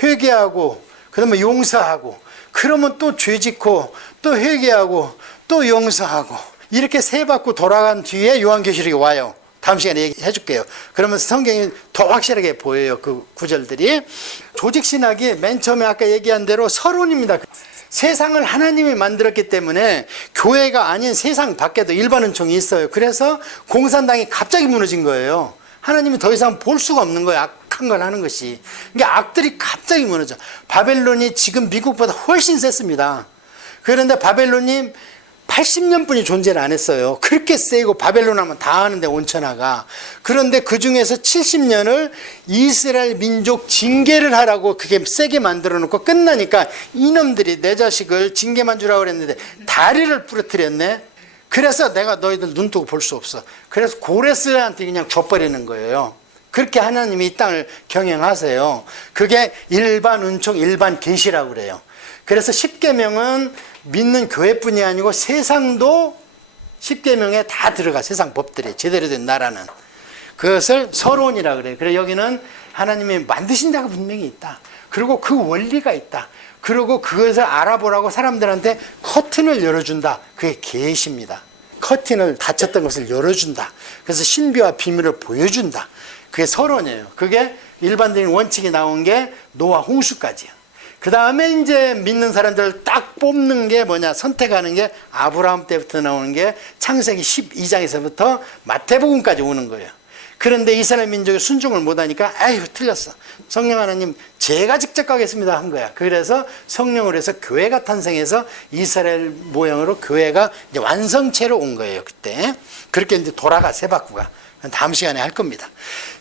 회개하고 그 다음에 용서하고, 그러면 또 죄 짓고 또 회개하고 또 용서하고, 이렇게 세 바퀴 돌아간 뒤에 요한계시록이 와요. 다음 시간에 얘기해 줄게요. 그러면서 성경이 더 확실하게 보여요. 그 구절들이. 조직신학이 맨 처음에 아까 얘기한 대로 서론입니다. 세상을 하나님이 만들었기 때문에 교회가 아닌 세상 밖에도 일반 은총이 있어요. 그래서 공산당이 갑자기 무너진 거예요. 하나님이 더 이상 볼 수가 없는 거예요. 악한 걸 하는 것이. 그러니까 악들이 갑자기 무너져. 바벨론이 지금 미국보다 훨씬 셌습니다. 그런데 바벨론이 80년뿐이 존재를 안 했어요. 그렇게 세고 바벨론 하면 다 아는데 온천하가. 그런데 그 중에서 70년을 이스라엘 민족 징계를 하라고 그게 세게 만들어 놓고 끝나니까 이놈들이 내 자식을 징계만 주라고 그랬는데 다리를 부러뜨렸네. 그래서 내가 너희들 눈 뜨고 볼 수 없어. 그래서 고레스한테 그냥 줘버리는 거예요. 그렇게 하나님이 이 땅을 경영하세요. 그게 일반 은총, 일반 계시라고 그래요. 그래서 10계명은 믿는 교회뿐이 아니고 세상도 10계명에 다 들어가. 세상 법들이 제대로 된 나라는. 그것을 서론이라 그래요. 그래서 여기는 하나님이 만드신 자가 분명히 있다. 그리고 그 원리가 있다. 그리고 그것을 알아보라고 사람들한테 커튼을 열어준다. 그게 계시입니다. 커튼을 닫혔던 것을 열어준다. 그래서 신비와 비밀을 보여준다. 그게 서론이에요. 그게 일반적인 원칙이 나온 게 노아 홍수까지예요. 그 다음에 이제 믿는 사람들을 딱 뽑는 게 뭐냐, 선택하는 게 아브라함 때부터 나오는 게 창세기 12장에서부터 마태복음까지 오는 거예요. 그런데 이스라엘 민족이 순종을 못하니까 아유 틀렸어. 성령 하나님 제가 직접 가겠습니다 한 거야. 그래서 성령으로 해서 교회가 탄생해서 이스라엘 모양으로 교회가 이제 완성체로 온 거예요. 그때 그렇게 이제 돌아가 세 바퀴가 다음 시간에 할 겁니다.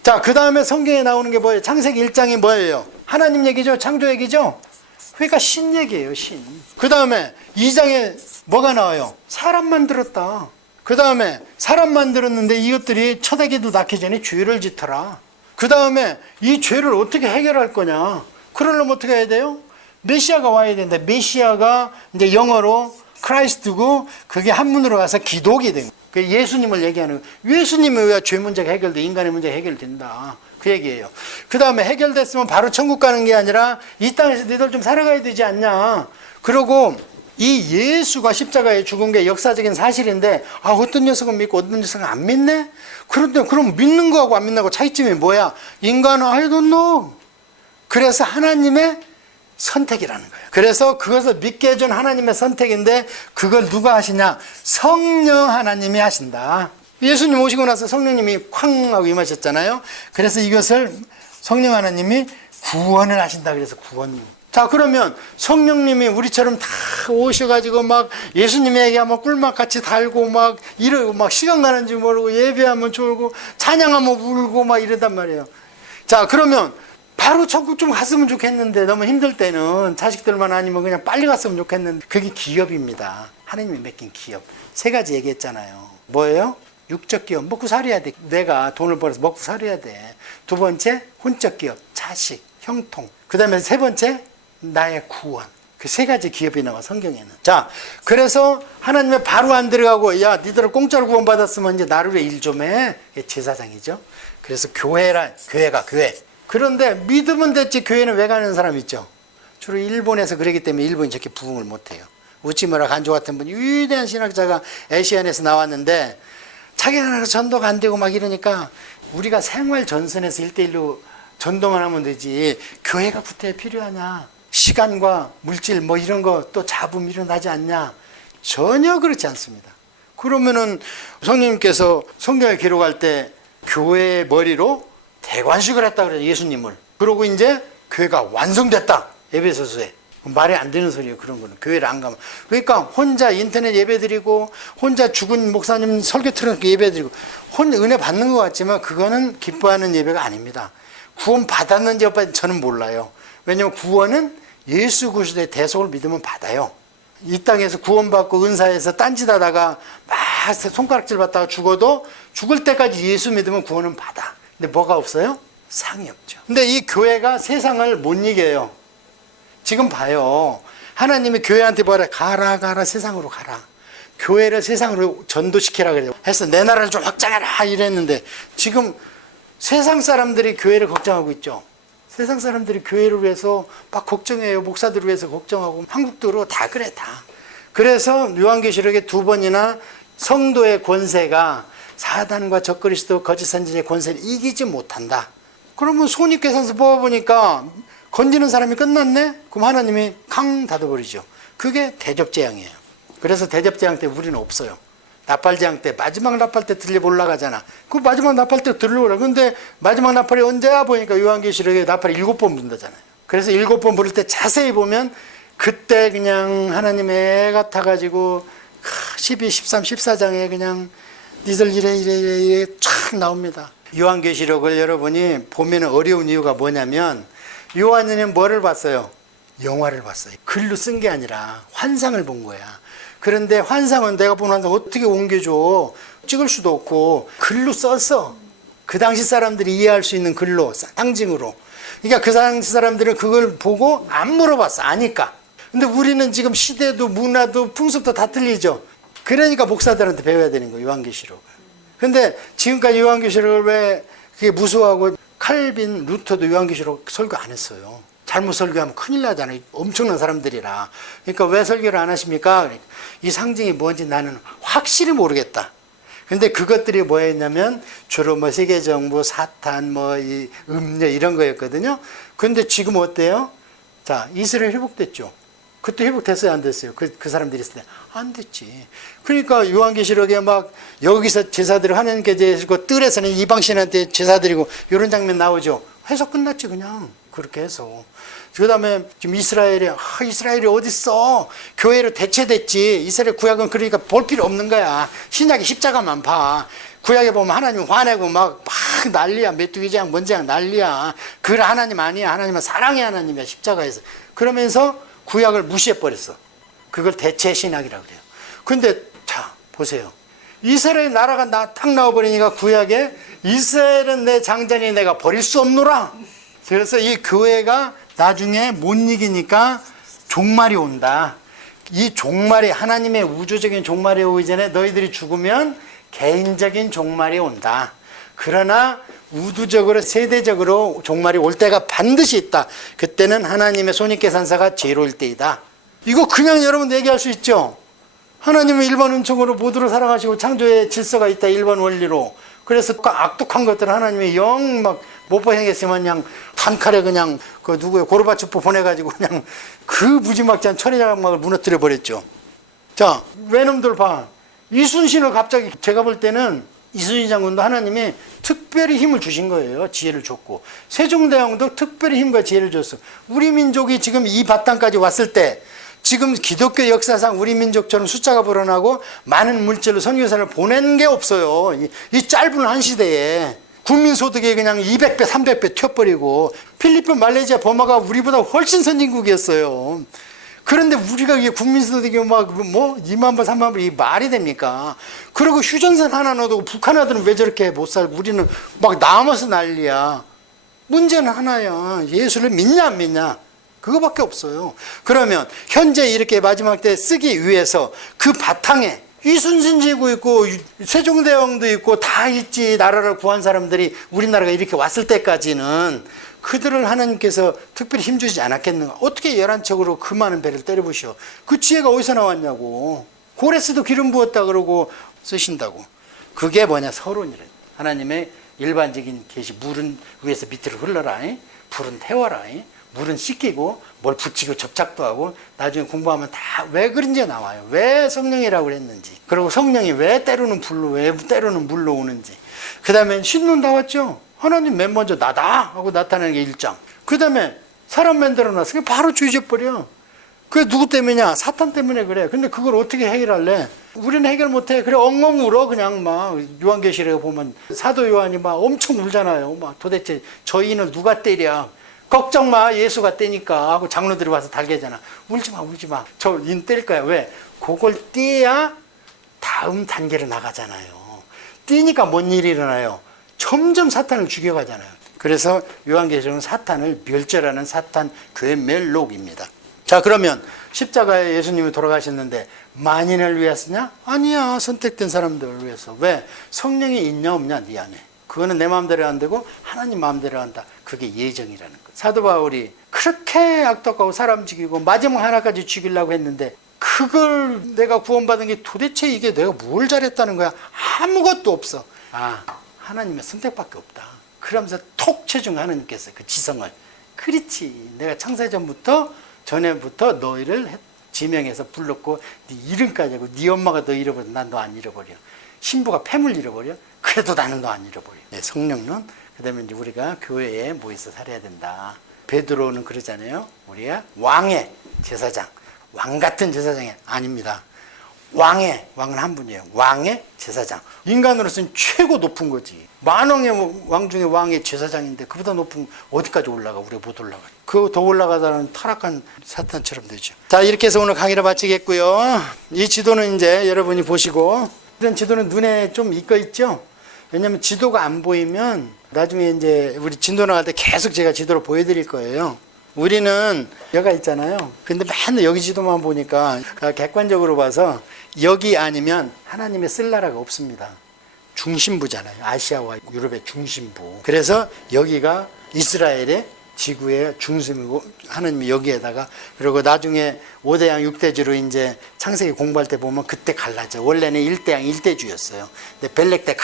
자, 그 다음에 성경에 나오는 게 뭐예요? 창세기 1장이 뭐예요? 하나님 얘기죠. 창조 얘기죠. 그러니까 신 얘기예요. 신. 그 다음에 2장에 뭐가 나와요? 사람 만들었다. 그 다음에 사람 만들었는데 이것들이 첫아기도 낳기 전에 죄를 짓더라. 그 다음에 이 죄를 어떻게 해결할 거냐. 그러려면 어떻게 해야 돼요? 메시아가 와야 된다. 메시아가 이제 영어로 크라이스트고 그게 한문으로 가서 기독이 된 거예요. 그 예수님을 얘기하는 거예요. 예수님이 왜 죄 문제가 해결돼? 인간의 문제가 해결된다. 그 얘기예요. 그 다음에 해결됐으면 바로 천국 가는 게 아니라 이 땅에서 너희들 좀 살아가야 되지 않냐. 그러고 이 예수가 십자가에 죽은 게 역사적인 사실인데 어떤 녀석은 믿고 어떤 녀석은 안 믿네? 그런데 그럼 믿는 거하고 안 믿는 거하고 차이점이 뭐야? 인간은 I don't know. 그래서 하나님의 선택이라는 거예요. 그래서 그것을 믿게 해준 하나님의 선택인데 그걸 누가 하시냐? 성령 하나님이 하신다. 예수님 오시고 나서 성령님이 쾅 하고 임하셨잖아요. 그래서 이것을 성령 하나님이 구원을 하신다. 그래서 구원. 자, 그러면 성령님이 우리처럼 다 오셔가지고 막 예수님에게 막 꿀맛 같이 달고 막 이러고 막 시간 가는 줄 모르고 예배하면 졸고 찬양하면 울고 막 이러단 말이에요. 자, 그러면 바로 천국 좀 갔으면 좋겠는데 너무 힘들 때는 자식들만 아니면 그냥 빨리 갔으면 좋겠는데 그게 기업입니다. 하나님이 맡긴 기업. 세 가지 얘기했잖아요. 뭐예요? 육적 기업, 먹고 살아야 돼. 내가 돈을 벌어서 먹고 살아야 돼. 두 번째, 혼적 기업, 자식, 형통. 그 다음에 세 번째, 나의 구원. 그 세 가지 기업이 나와 성경에는. 자, 그래서 하나님의 바로 안 들어가고 야 니들을 공짜로 구원받았으면 이제 나를 위해 일 좀 해. 제사장이죠. 그래서 교회가 교회. 그런데 믿으면 됐지 교회는 왜 가는 사람 있죠? 주로 일본에서 그러기 때문에 일본이 저렇게 부흥을 못해요. 우치무라 간조 같은 분이 위대한 신학자가 에시안에서 나왔는데 자기 나라가 전도가 안 되고 막 이러니까 우리가 생활 전선에서 1대1로 전도만 하면 되지 교회가 구태에 필요하냐? 시간과 물질 뭐 이런 거 또 잡음 일어나지 않냐? 전혀 그렇지 않습니다. 그러면은 성령님께서 성경을 기록할 때 교회의 머리로 대관식을 했다 그래요. 예수님을. 그러고 이제 교회가 완성됐다. 에베소서에. 말이 안 되는 소리예요. 그런 거는. 교회를 안 가면. 그러니까 혼자 인터넷 예배드리고 혼자 죽은 목사님 설교 틀어놓고 예배드리고 은혜 받는 것 같지만 그거는 기뻐하는 예배가 아닙니다. 구원 받았는지 여부 저는 몰라요. 왜냐하면 구원은 예수 그리스도의 대속을 믿으면 받아요. 이 땅에서 구원받고 은사에서 딴짓하다가 막 손가락질 받다가 죽어도 죽을 때까지 예수 믿으면 구원은 받아. 근데 뭐가 없어요? 상이 없죠. 근데 이 교회가 세상을 못 이겨요. 지금 봐요. 하나님이 교회한테 뭐라 가라 세상으로 가라. 교회를 세상으로 전도시키라 그래요. 해서 내 나라를 좀 확장해라 이랬는데 지금 세상 사람들이 교회를 걱정하고 있죠. 세상 사람들이 교회를 위해서 막 걱정해요. 목사들을 위해서 걱정하고 한국도로 다 그래 다. 그래서 요한계시록에 2번이나 성도의 권세가 사단과 적그리스도 거짓 선지자의 권세를 이기지 못한다. 그러면 손익계산서 뽑아보니까 건지는 사람이 끝났네? 그럼 하나님이 캉 닫아버리죠. 그게 대접재앙이에요. 그래서 대접재앙 때 우리는 없어요. 나팔재앙 때 마지막 나팔 때 들려 올라가잖아. 그 마지막 나팔 때 들려 올라. 근데 마지막 나팔이 언제야 보니까 요한계시록에 나팔이 7번 분다잖아요. 그래서 7번 부를 때 자세히 보면 그때 그냥 하나님 애 같아가지고 12, 13, 14장에 그냥 니들 이래 쫙 나옵니다. 요한계시록을 여러분이 보면 어려운 이유가 뭐냐면 요한은 뭐를 봤어요? 영화를 봤어요. 글로 쓴 게 아니라 환상을 본 거야. 그런데 환상은 내가 본 환상 어떻게 옮겨줘? 찍을 수도 없고 글로 썼어. 그 당시 사람들이 이해할 수 있는 글로, 상징으로. 그러니까 그 당시 사람들은 그걸 보고 안 물어봤어. 아니까. 근데 우리는 지금 시대도 문화도 풍습도 다 틀리죠. 그러니까 목사들한테 배워야 되는 거예요. 요한계시록을. 근데 지금까지 요한계시록을 왜 그게 무서워하고 칼빈, 루터도 요한계시록 설교 안 했어요. 잘못 설교하면 큰일 나잖아요. 엄청난 사람들이라. 그러니까 왜 설교를 안 하십니까? 그러니까 이 상징이 뭔지 나는 확실히 모르겠다. 근데 그것들이 뭐였냐면 주로 뭐 세계정부, 사탄, 뭐 이 음녀 이런 거였거든요. 근데 지금 어때요? 자, 이스라엘 회복됐죠. 그때 회복됐어요, 안 됐어요? 그 사람들이 있을 때 안 됐지. 그러니까 요한계시록에 막 여기서 제사들을 하나님께 제사드리고 뜰에서는 이방신한테 제사드리고 이런 장면 나오죠. 해서 끝났지 그냥 그렇게 해서. 그 다음에 지금 이스라엘이 어딨어? 교회로 대체됐지. 이스라엘 구약은 그러니까 볼 필요 없는 거야. 신약의 십자가만 봐. 구약에 보면 하나님 화내고 막 난리야. 메뚜기장 먼지장 난리야. 그 하나님 아니야. 하나님은 사랑의 하나님이야. 십자가에서. 그러면서 구약을 무시해버렸어. 그걸 대체 신약이라고 그래요. 근데 자 보세요. 이스라엘 나라가 딱 나와버리니까 구약에 이스라엘은 내 장자니 내가 버릴 수 없노라. 그래서 이 교회가 나중에 못 이기니까 종말이 온다. 이 종말이 하나님의 우주적인 종말이 오기 전에 너희들이 죽으면 개인적인 종말이 온다. 그러나 우주적으로 세대적으로 종말이 올 때가 반드시 있다. 그때는 하나님의 손익계산서가 제로일 때이다. 이거 그냥 여러분 얘기할 수 있죠. 하나님은 일반 은총으로 모두를 사랑하시고 창조의 질서가 있다. 일반 원리로. 그래서 그 악독한 것들 하나님이 영 막 못 보행했으면 그냥 단칼에 그냥 그 누구의 고르바초프 보내가지고 그냥 그 무지막지한 천혜장막을 무너뜨려 버렸죠. 자, 외놈들 봐. 이순신을 갑자기 제가 볼 때는 이순신 장군도 하나님이 특별히 힘을 주신 거예요. 지혜를 줬고. 세종대왕도 특별히 힘과 지혜를 줬어. 우리 민족이 지금 이 바탕까지 왔을 때 지금 기독교 역사상 우리 민족처럼 숫자가 불어나고 많은 물질로 선교사를 보낸 게 없어요. 이 짧은 한 시대에 국민소득이 그냥 200배, 300배 튀어버리고 필리핀, 말레이시아, 버마가 우리보다 훨씬 선진국이었어요. 그런데 우리가 이게 국민소득이 막 뭐 2만 불, 3만 불, 이 말이 됩니까? 그리고 휴전선 하나 넣어도 북한 아들은 왜 저렇게 못 살고 우리는 막 남아서 난리야. 문제는 하나야. 예수를 믿냐 안 믿냐? 그거밖에 없어요. 그러면 현재 이렇게 마지막 때 쓰기 위해서 그 바탕에 이순신 지고 있고 세종대왕도 있고 다 있지. 나라를 구한 사람들이 우리나라가 이렇게 왔을 때까지는 그들을 하나님께서 특별히 힘주지 않았겠는가. 어떻게 11척으로 그 많은 배를 때려부셔. 그 지혜가 어디서 나왔냐고. 고레스도 기름 부었다 그러고 쓰신다고. 그게 뭐냐, 서론이래. 하나님의 일반적인 계시. 물은 위에서 밑으로 흘러라. 불은 태워라. 물은 씻기고 뭘 붙이고 접착도 하고 나중에 공부하면 다 왜 그런지 나와요. 왜 성령이라고 그랬는지. 그리고 성령이 왜 때로는 불로 왜 때로는 물로 오는지. 그 다음에 신론 나왔죠. 하나님 맨 먼저 나다 하고 나타나는 게 1장. 그 다음에 사람 만들어놨어. 그게 바로 죄져버려. 그게 누구 때문이냐? 사탄 때문에 그래. 근데 그걸 어떻게 해결할래? 우리는 해결 못해. 그래 엉엉 울어. 그냥 막 요한계시록에 보면 사도 요한이 막 엄청 울잖아요. 막 도대체 저희는 누가 때려? 걱정 마. 예수가 때니까 하고 장로들이 와서 달게잖아. 울지 마, 울지 마. 저 인 때릴 거야. 왜? 그걸 떼야 다음 단계로 나가잖아요. 떼니까 뭔 일이 일어나요? 점점 사탄을 죽여가잖아요. 그래서 요한계시록은 사탄을 멸절하는 사탄 괴멸록입니다. 자, 그러면 십자가에 예수님이 돌아가셨는데 만인을 위해서냐? 아니야. 선택된 사람들을 위해서. 왜? 성령이 있냐 없냐 네 안에. 그거는 내 마음대로 안 되고 하나님 마음대로 한다. 그게 예정이라는 거. 사도 바울이 그렇게 악독하고 사람 죽이고 마지막 하나까지 죽이려고 했는데 그걸 내가 구원받은 게 도대체 이게 내가 뭘 잘했다는 거야? 아무것도 없어. 아, 하나님의 선택밖에 없다. 그러면서 톡 쳐준 하나님께서 그 지성을. 그렇지. 내가 창세전부터 전에부터 너희를 지명해서 불렀고 네 이름까지 하고 네 엄마가 너 잃어버려. 난 너 안 잃어버려. 신부가 폐물 잃어버려. 그래도 나는 너 안 잃어버려. 네, 성령론. 그 다음에 이제 우리가 교회에 모여서 살아야 된다. 베드로는 그러잖아요. 우리가 왕의 제사장. 왕 같은 제사장이 아닙니다. 왕은 한 분이에요. 왕의 제사장. 인간으로서는 최고 높은 거지. 만왕의 왕 중에 왕의 제사장인데 그보다 높은 어디까지 올라가? 우리가 못 올라가. 그 더 올라가다는 타락한 사탄처럼 되죠. 자, 이렇게 해서 오늘 강의를 마치겠고요. 이 지도는 이제 여러분이 보시고 이런 지도는 눈에 좀 익어 있죠? 왜냐면 지도가 안 보이면 나중에 이제 우리 진도 나갈 때 계속 제가 지도를 보여드릴 거예요. 우리는 여가 있잖아요. 근데 맨날 여기 지도만 보니까 객관적으로 봐서 여기 아니면 하나님의 쓸 나라가 없습니다. 중심부잖아요. 아시아와 유럽의 중심부. 그래서 여기가 이스라엘의 지구의 중심이고 하나님이 여기에다가 그리고 나중에 5대양 6대주로 이제 창세기 공부할 때 보면 그때 갈라져. 원래는 1대양 1대주였어요. 근데 벨렉 때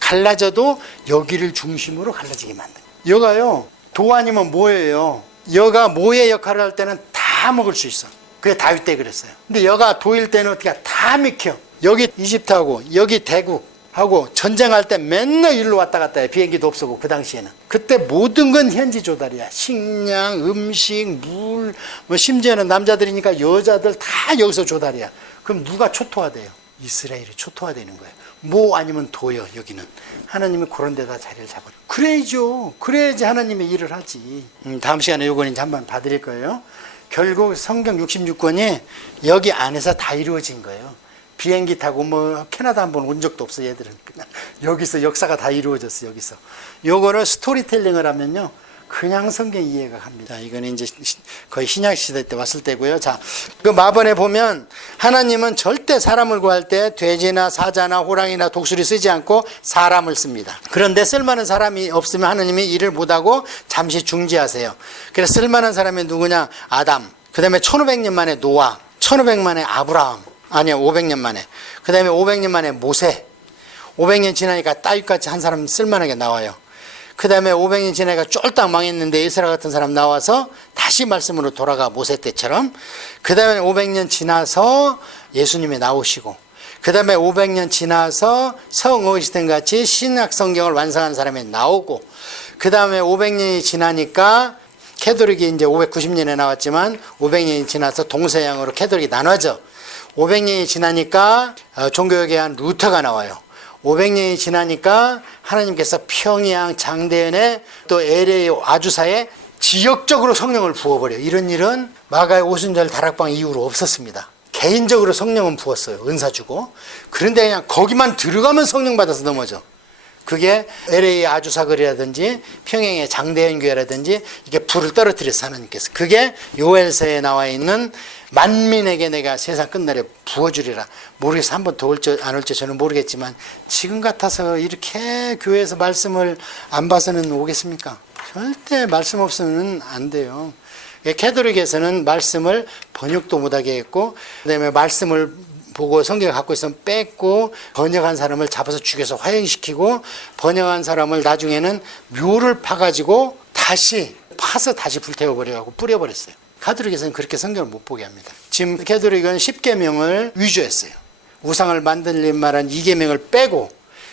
갈라져도 여기를 중심으로 갈라지게 만든 거예요. 여가요. 도 아니면 뭐예요? 여가 모의 역할을 할 때는 다 먹을 수 있어. 그게 다윗 때 그랬어요. 근데 여가 도일 때는 어떻게 다 맥혀. 여기 이집트하고 여기 대국하고 전쟁할 때 맨날 일로 왔다 갔다 해. 비행기도 없었고 그 당시에는. 그때 모든 건 현지 조달이야. 식량, 음식, 물, 뭐 심지어는 남자들이니까 여자들 다 여기서 조달이야. 그럼 누가 초토화돼요? 이스라엘이 초토화되는 거예요. 모 아니면 도요. 여기는 하나님이 그런 데다 자리를 잡아요. 그래야죠. 그래야지 하나님의 일을 하지. 다음 시간에 요건 이제 한번 봐드릴 거예요. 결국 성경 66권이 여기 안에서 다 이루어진 거예요. 비행기 타고 뭐 캐나다 한번 온 적도 없어. 얘들은 그냥 여기서 역사가 다 이루어졌어. 여기서 요거를 스토리텔링을 하면요 그냥 성경 이해가 갑니다. 이거는 이제 거의 신약 시대 때 왔을 때고요. 자, 그 마번에 보면 하나님은 절대 사람을 구할 때 돼지나 사자나 호랑이나 독수리 쓰지 않고 사람을 씁니다. 그런데 쓸만한 사람이 없으면 하나님이 일을 못하고 잠시 중지하세요. 그래서 쓸만한 사람이 누구냐? 아담. 그 다음에 1500년 만에 노아. 1500년 만에 아브라함. 아니요, 500년 만에. 그 다음에 500년 만에 모세. 500년 지나니까 다윗같이 한 사람 쓸만하게 나와요. 그 다음에 500년 지나니까 쫄딱 망했는데 에스라 같은 사람 나와서 다시 말씀으로 돌아가 모세 때처럼. 그 다음에 500년 지나서 예수님이 나오시고, 그 다음에 500년 지나서 성어시된 같이 신약 성경을 완성한 사람이 나오고, 그 다음에 500년이 지나니까 캐톨릭이 이제 590년에 나왔지만 500년이 지나서 동서양으로 캐톨릭이 나눠져. 500년이 지나니까 종교개혁에 한 루터가 나와요. 500년이 지나니까 하나님께서 평양, 장대현에 또 LA 아주사에 지역적으로 성령을 부어버려요. 이런 일은 마가의 오순절 다락방 이후로 없었습니다. 개인적으로 성령은 부었어요. 은사 주고. 그런데 그냥 거기만 들어가면 성령 받아서 넘어져. 그게 LA 아주사거리라든지 평양의 장대현 교회라든지 이게 불을 떨어뜨렸어 하나님께서. 그게 요엘서에 나와 있는 만민에게 내가 세상 끝날에 부어주리라. 모르겠어. 한 번 더 올지 안 올지 저는 모르겠지만 지금 같아서 이렇게 교회에서 말씀을 안 봐서는 오겠습니까? 절대 말씀 없으면 안 돼요. 캐톨릭에서는 말씀을 번역도 못하게 했고, 그 다음에 말씀을 보고 성경을 갖고 있으면 뺏고, 번역한 사람을 잡아서 죽여서 화형시키고, 번역한 사람을 나중에는 묘를 파가지고 다시 파서 다시 불태워버려가지고 뿌려버렸어요. 가톨릭에서는 그렇게 성경을 못 보게 합니다. 지금 가톨릭은 10계명을 위조했어요. 우상을 만들린 말한 2계명을 빼고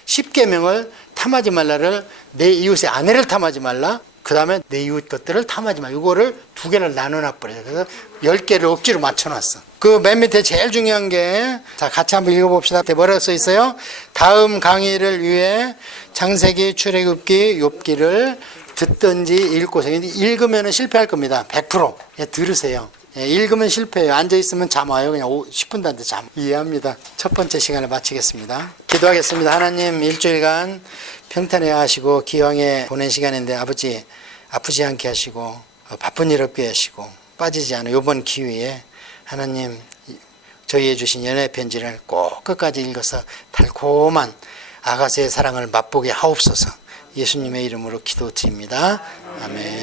10계명을 탐하지 말라를 내 이웃의 아내를 탐하지 말라, 그 다음에 내 이웃 것들을 탐하지 마. 이거를 두 개를 나눠놔버려요. 그래서 10개를 억지로 맞춰놨어. 그 맨 밑에 제일 중요한 게, 자, 같이 한번 읽어봅시다. 뭐라고 써 있어요? 다음 강의를 위해 창세기, 출애굽기, 욥기를 듣든지 읽고서. 읽으면 실패할 겁니다. 100%. 예, 들으세요. 예, 읽으면 실패해요. 앉아있으면 잠 와요. 그냥 10분도 안 돼 잠. 이해합니다. 첫 번째 시간을 마치겠습니다. 기도하겠습니다. 하나님, 일주일간 평탄해 하시고 기왕에 보낸 시간인데 아버지 아프지 않게 하시고 바쁜 일 없게 하시고 빠지지 않은 이번 기회에 하나님 저희에 주신 연애 편지를 꼭 끝까지 읽어서 달콤한 아가새의 사랑을 맛보게 하옵소서. 예수님의 이름으로 기도드립니다. 아멘.